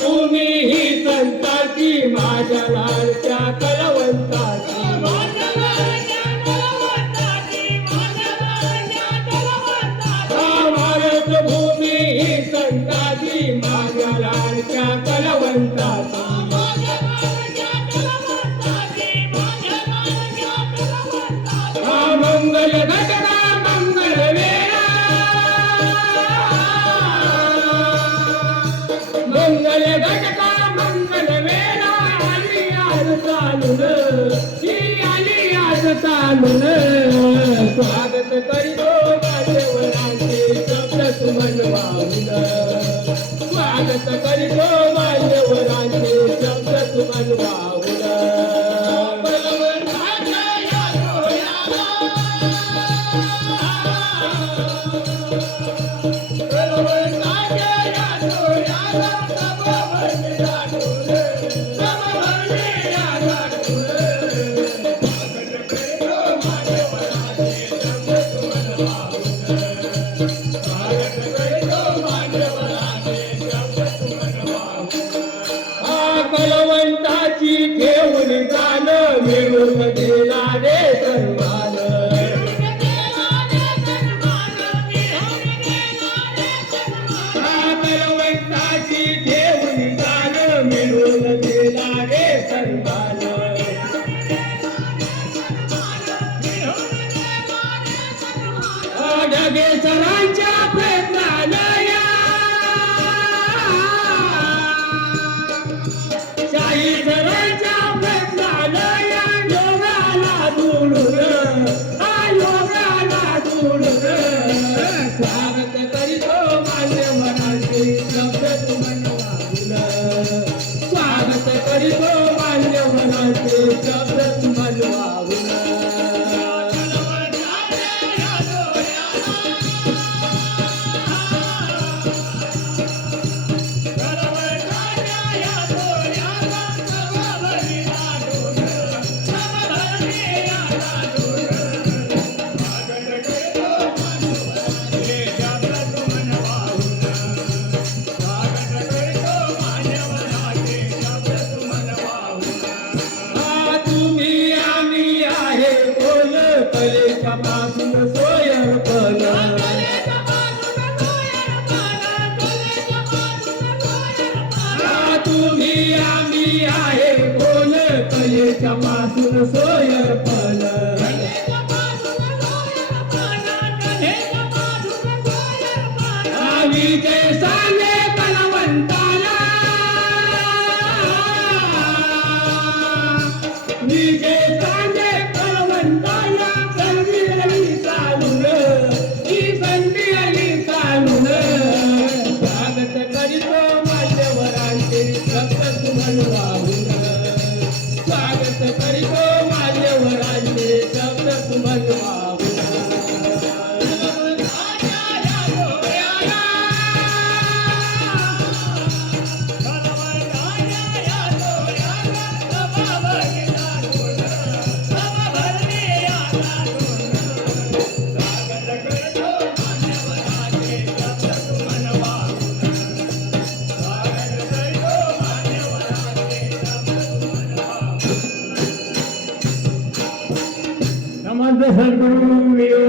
भूमी ही संताची माझ्या लाडच्या कलावंताची भारत भूमी ही संताची माझ्या लाडच्या कलावंताची मंगल घटना मंगल वेळा मंगल घटका मंगल वेळा आली आज चालून ही आली आज चालून स्वागत करीतो मान्यवरांचे शब्द सुमन वाहून स्वागत करीतो मान्यवरांचे शब्द सुमन वाहून कलवंताची ठेवून जाणं मिळून दिला रे सन्मान कलवंताची ठेवून जाणं मिळून दिला रे सन्मान ढगे सरांच्या प्रयत्नालया शाही सरांच्या प्रयत्नालया योगाला जोडून योगाला जोडून स्वागत करीतो मान्यवरांचे शब्द सुमन वाहून स्वागत करीतो मान्यवरांचे शब्द सुमन वाहून सद्गुरु